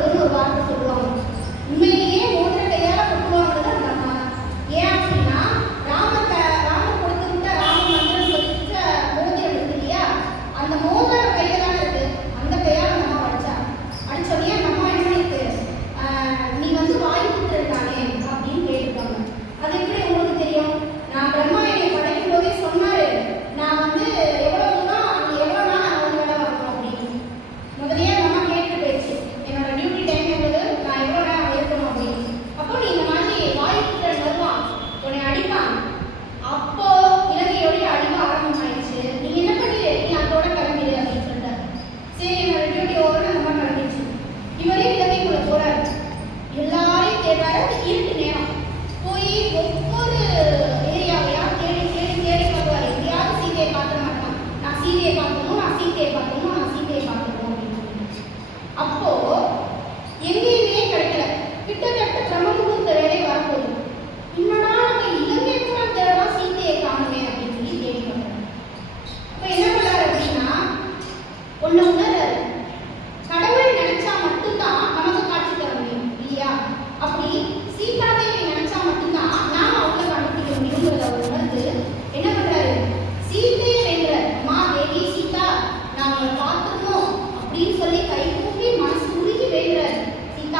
கொட்டுவதுன்னு ஒரு வார்த்தை சொல்லுவாங்க. உண்மையிலேயே மோதிர கையால கொட்டுவாங்கிறது அந்த அம்மா தான். ஏன் அப்படின்னா ராமர் கொடுத்து விட்ட ராம மந்திரம் சொல்லிச்ச மோதிரம் இருக்கு இல்லையா, அந்த மோதிரம் கையில தானே இருக்கு. அந்த கையால அந்த அம்மா அடிச்சோடனே அந்த அம்மா என்ன பண்ணிருக்கு, நீ வந்து வாய் கொடுத்துருக்கானே அப்படின்னு கேட்டுருக்காங்க. அது எப்படி உங்களுக்கு தெரியும்? நான் பிரம்மா என்னை படைக்கும் போதே சொன்னாரு, நான் வந்து எவ்வளவு நாள் நான் வந்து வேலை வரணும் அப்படின்னு. முதலையே அந்த அம்மா கேட்டு போயிடுச்சு, என்னோட டியூட்டி டைம் எவ்வளவு, நான் எவ்வளோ நேரம் இருக்கணும் அப்படின்னு. அப்போ நீ இந்த மாதிரி வாய் கொடுத்துட்டு வருவான், உன்னை அடிப்பான். அப்போ இலங்கையோடைய அடிமை ஆரம்பமாயிடுச்சு. நீ என்ன பண்ணிடு, நீ அதோட கிளம்பிடு அப்படின்னு சொல்லிட்டாரு. சரி, என்னோட டியூட்டி ஓவர் அந்த மாதிரி கிளம்பிடுச்சு. இவரே இலங்கைக்குள்ள போறாரு, எல்லாரையும் தேடுறாரு. இருட்டு நேரம் போய் ஒவ்வொரு ஏரியாவையா தேடி தேடி தேடி பார்க்குவாரு. எங்கேயாவது சீதையை பார்த்துட மாட்டான். நான் சீதையை பார்க்கணும், நான் சீதையை பார்க்கணும், நான் சீதையை பார்க்கணும் அப்படின்னு சொல்லி. அப்போ எங்கேயுமே கிடைக்கல. கிட்டத்தட்ட பிரம்மமுகூர்த்த வேலை வரப்போகுது. என்னடா நம்ம இலங்கை பூரா தேடலாம், சீதையை காணுமே அப்படின்னு சொல்லி தேடி பார்க்குறாரு. அப்போ என்ன பண்ணாரு அப்படின்னா ஒன்று உணர்றாரு, கடவுள் நினைச்சா மட்டும்தான் நமக்கு காட்சி தர முடியும் இல்லையா? அப்படி சீதாதேவி நினைச்சா மட்டும்தான் நாம அவங்களை கண்டுபிடிக்க முடியுங்கிறத அவர் உணர்ந்து என்ன பண்றாரு, சீதையை வேண்டுறாரு. அம்மா தேவி சீதா, நான் அவங்களை பார்த்துக்கணும் அப்படின்னு சொல்லி கை கூப்பி மனசு உருகி வேண்டுறாரு. சீதா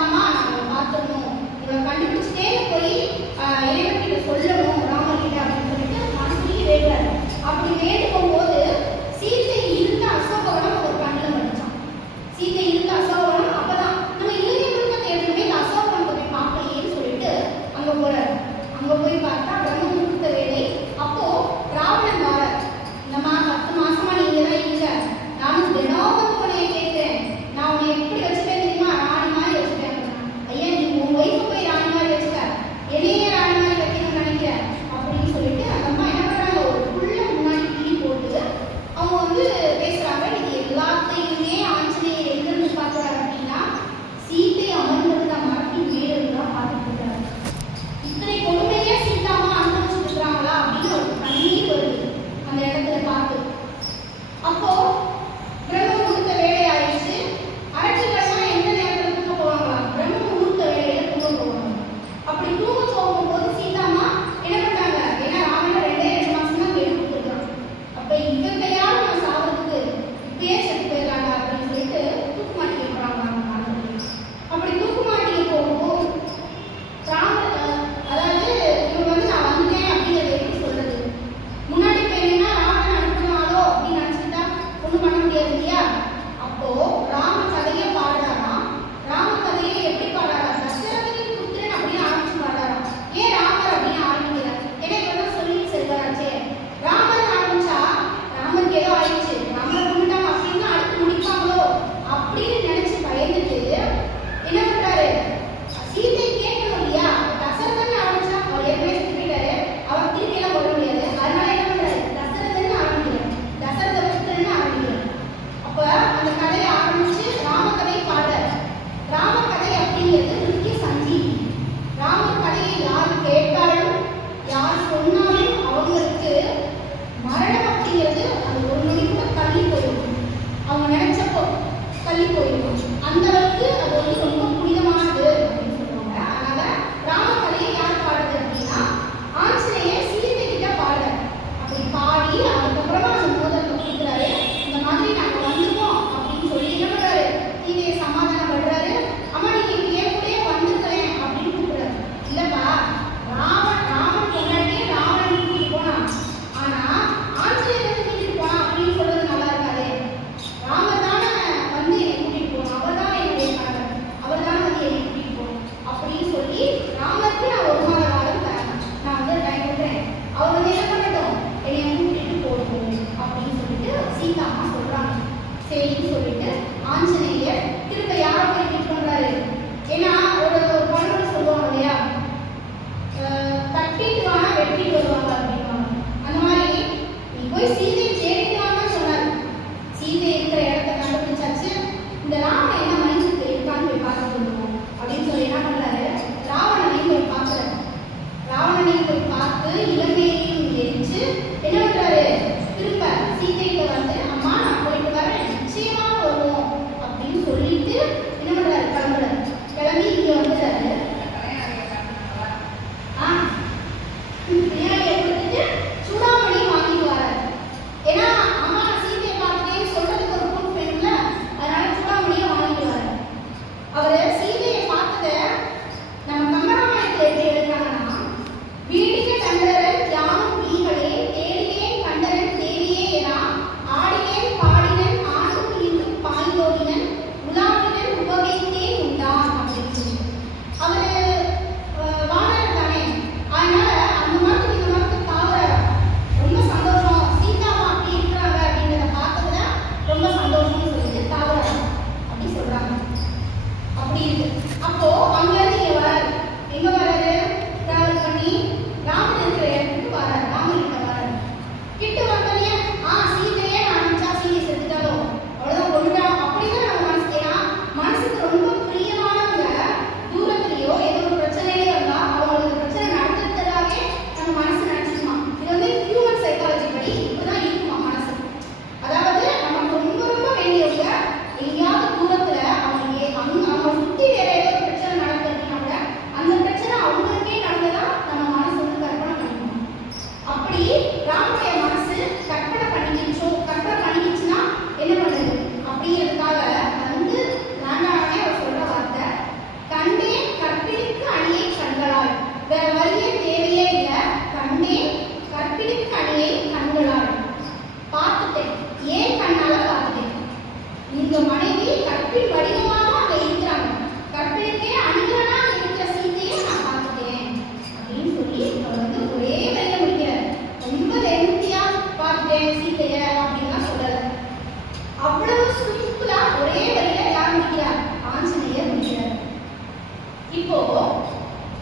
இப்போ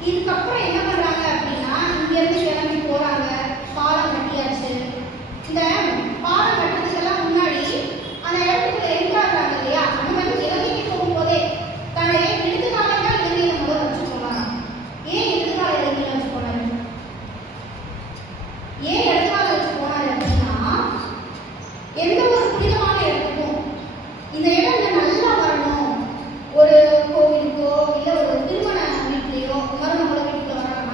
இதுக்கப்புறம் என்ன பண்றாங்க அப்படின்னா இங்க இருந்து கிளம்பி போறாங்க. பாலம் கட்டியாச்சு. இந்த பாலம் கட்டுறதுக்கெல்லாம் முன்னாடி அந்த இடத்துக்குள்ள என்ட்ராங்க இல்லையா, அந்த மாதிரி இலங்கைக்கு போகும்போதே தன்னுடைய இடது காலை தான் இலங்கையில முதல்ல வச்சு போனாங்க. ஏன் இடது காலை இலங்கையில வச்சு போனாரு? ஏன் இடது காலை வச்சு போனாரு அப்படின்னா, எந்த ஒரு புனிதமான இடத்துக்கும் இந்த இடம்ல நல்லா வரணும். ஒரு கோவிலுக்கோ இல்ல ஒரு திருமண வீட்லயோ மருமகள வீட்டுல வராங்க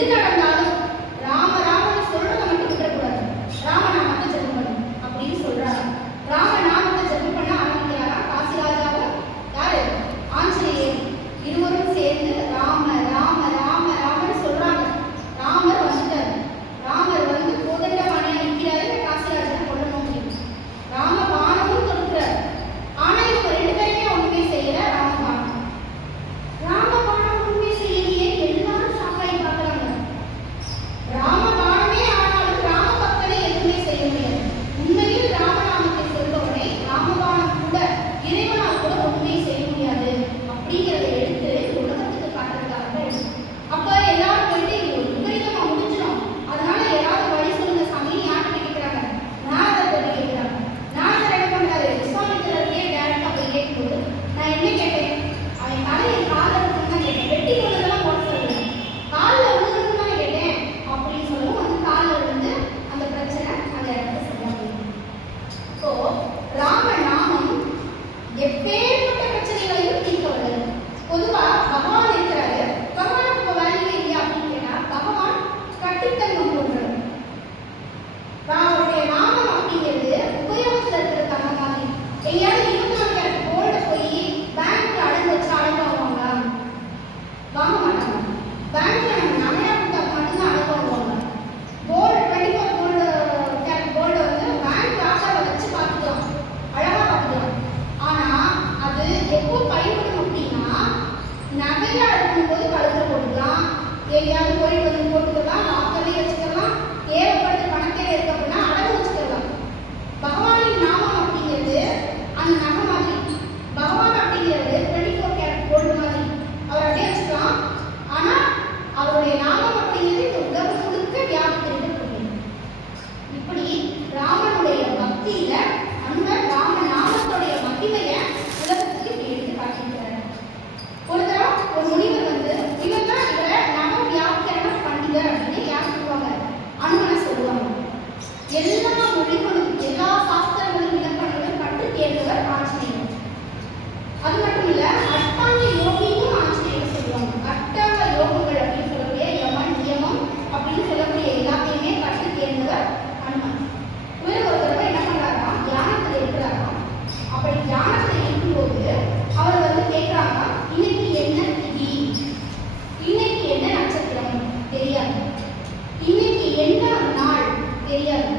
எது நடந்தாலும் ராம ராமன்னு சொல்றதை மட்டும் விட்டுறக்கூடாது. ராமநாமத்தை ஜெபம் பண்ணணும் அப்படின்னு சொல்றாங்க. ராமநாமத்தை ஜெபம் பண்ண ஆரம்பிக்கிறாரா காசிராஜாவும் யாரு ஆஞ்சநேயர் இருவரும் சேர்ந்து ராம ராம ராம ராமன்னு சொல்றாங்க. ராமர் வந்துட்டாரு. ராமர் வந்து கோதண்டபாணியா நிற்கிறாரு. காசிராஜனை கொல்லணும் அப்படின்னு ராம பானமும் தொடுக்கிறார். ஆனா இவங்க ரெண்டு பேருமே ஒண்ணுமே செய்யல. ராமபாணம் ஒண்ணுமே செய்யலையே. எல்லாரும் ஷாக்காகி பார்க்கறாங்க. ராமபாணமே ஆனாலும் ராம பக்தனை எதுவுமே செய்ய முடியாது. உண்மையில் ராமநாமத்தை சொல்பவனை ராமபாணம் கூட இறைவனால் கூட ஒண்ணுமே செய்ய முடியாது அப்படிங்கிறத எடுத்து உலகத்துக்கு காட்டுறதுக்காக. அப்ப எல்லாரும் போயிட்டு இது விபரீதமா முடிஞ்சிடும், அதனால யாராவது வழி சொல்லுங்க சாமி யார்கிட்ட கேட்கிறாங்க? நாரதர் கேட்கிறாங்க. நாரதர் என்ன பண்றாரு? விஸ்வாமித்திரரையே டைரக்டா போய் கேட்கும்போது நான் என்ன கேட்டேன்? அவன் தலையை காலில் இருக்குன்னு தான் கேட்டேன். வெட்டி கொண்டதெல்லாம் போட சொல்லல, காலில் விழுதுன்னு தான் கேட்டேன் அப்படின்னு சொல்லவும் வந்து காலில் விழுந்து அந்த பிரச்சனை அந்த இடத்துல சரியா போயிடும். இப்போ ராமநாமம் எப்பேற்பட்ட பிரச்சனைகளையும் தீர்க்க வல்லது. பொதுவா பகவான் இருக்கிறாரு, பகவானுக்கு இப்போ வேல்யூ இல்லையா அப்படின்னு கேட்டா பகவான் கட்டித்தன்மம் கொண்டவர். அவருடைய நாமம் அப்படிங்கிறது உபயோகத்தில் இருக்கிற தங்க மாதிரி. எங்கேயாவது 24 கோல்ட போய் பேங்க்ல அடகு வச்சு அடகு வாங்குவாங்க? வாங்க மாட்டாங்க. பேங்க்ல நம்ம நகையா கொடுத்தா மட்டும்தான் அடகு வாங்குவாங்க. கோல்டு 24 கேரட் கோல்டு வந்து பேங்க் லாக்கர்ல வச்சு பார்த்துக்கலாம், அழகா பார்த்துக்கலாம். ஆனா அது எப்போ பயன்படும் அப்படின்னா நகையா இருக்கும்போது கழுத்துல போட்டுக்கலாம், எங்கேயாவது போயிட்டு வந்து போட்டுக்கலாம், லாக்கர்லயே வச்சுக்கலாம், தேவைப்படுற பணத்தையே இருக்கு அப்படின்னா அடகு வச்சுக்கலாம். பகவானின் நாமம் அப்படிங்கிறது அந்த நகை மாதிரி. பகவான் அப்படிங்கிறது 24 கேரட் கோல்டு மாதிரி. அவர் அப்படியே வச்சுக்கலாம். ஆனா அவருடைய நாமம் அப்படிங்கிறது இந்த உலகம் முழுக்க வியாபித்திருக்கிறது. இப்படி ராமனுடைய பக்தியில அந்த ராம நாமத்துடைய மகிமையை உலகத்துக்கு இப்படி எடுத்து காட்டியிருக்கிறார். ஒரு தரம் ஒரு முனிவர் வந்து இவர் தான் இவரை நவ வியாக்கியான பண்டிதர் அப்படின்னு யார் சொல்லுவாங்க? அனுமனை சொல்லுவாங்க. எல்லா மொழிகளும் எல்லா சாஸ்திரங்களும் இலக்கணங்களும் கற்று தேர்ந்தவர் ஆஞ்சநேயர். அது மட்டும் இல்ல அஷ்டாங்க யோகியும் ஆஞ்சநேயர் சொல்லுவாங்க. அஷ்டாங்க யோகங்கள் அப்படின்னு சொல்லக்கூடிய யமன் நியமம் அப்படின்னு சொல்லக்கூடிய எல்லாத்தையுமே கற்று தேர்ந்தவர் அனுமன். இவர் ஒரு தடவை என்ன பண்றாரா, தியானத்துல இருக்கிறாராம். அப்படி தியானத்துல இருக்கும்போது அவர் வந்து கேட்கிறாங்க, இன்னைக்கு என்ன திதி, இன்னைக்கு என்ன நட்சத்திரம் தெரியாது, இன்னைக்கு என்ன நாள் தெரியாது.